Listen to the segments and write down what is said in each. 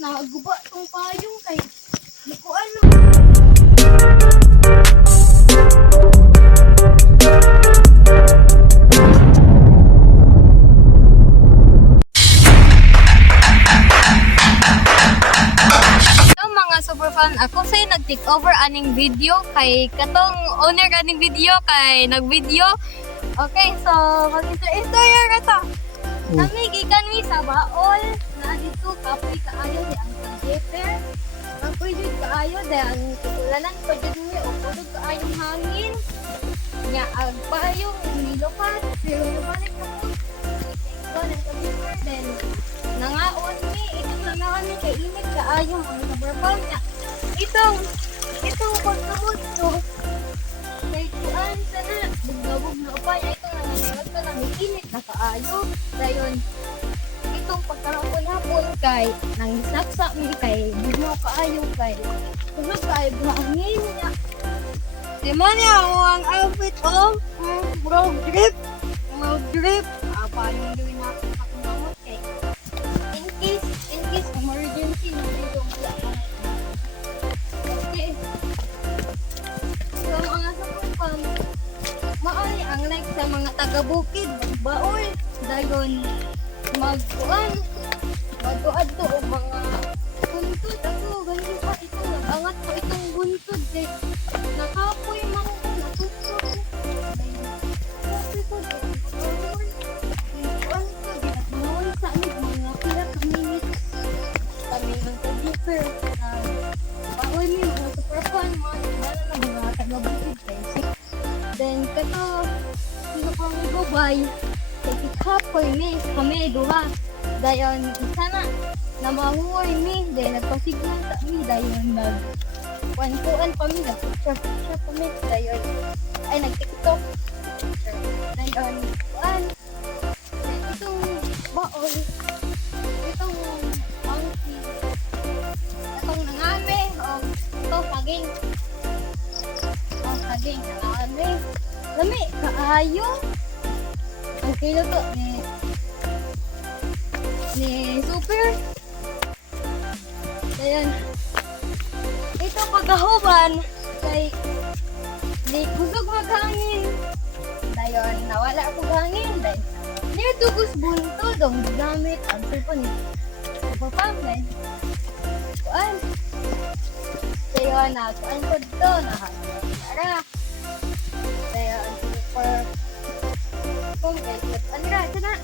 nagaguba tong payong kay likuan no. Fan ako say nag-take over aning video kay katong owner aning video kay nag-video. Okay, so mag-istorya ka to. Kami gikan mi sa baol na dito kapoy kaayo di ang jeper. Kapoy jud kaayo di ang tulanan pa jud mi o pudog kaayong hangin. Nya agpayong nilopat pero balik ako. So nang then nangaon mi ito na kami kay init kaayong ang sobrang nya. Itong pagkamot ko. Kay kuan sana bugabog na upay ito na nangyayat ka na may init na kaayo. Dayon itong pagkaroon hapon kay nang isaksa mi kay bugnaw kaayo kay tulog kay buhangin niya. Di man niya ang outfit of broke drip. Paano gawin na akong gamot kay in case emergency na dito wala ka. So mga sapang maoy ang like sa mga taga-bukid baol dayon magkuan magtuad to og mga buntod ako ganyan pa ito nagangat ko itong buntod kay nakapoy man ko natutok ko kuan ko ginagmawal sa amig mga pila ka minutes kami ng tagiper baol mi mga super fun mga taga-bukid kay then kato sino pang gubay kay kikapoy mi kami duha dayon isa na mahuoy mi dayon nagpasignal sa mi dayon kuan pa mi nag-picture pa mi dayon ay nag-tiktok dayon kuan itong baol itong monkey itong nangame ito saging nangame lami kaayo ang kilo to ni super dayon ito pagkahuban kay di kusog maghangin dayon nawala ko hangin dayon niya tugos bunto dong gamit ang cellphone ni papamay kuan dayon na kuan ko to na ara dayon super kung guys anra sana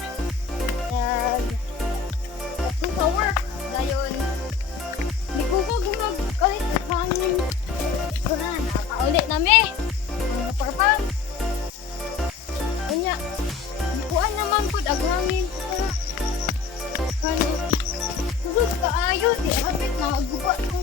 sa work dayon di ko kahit hangin ito na nakaulit nami mga parpam unya di kuan naman po aghangin ito na kano kusog kaayo di hapit na guba ko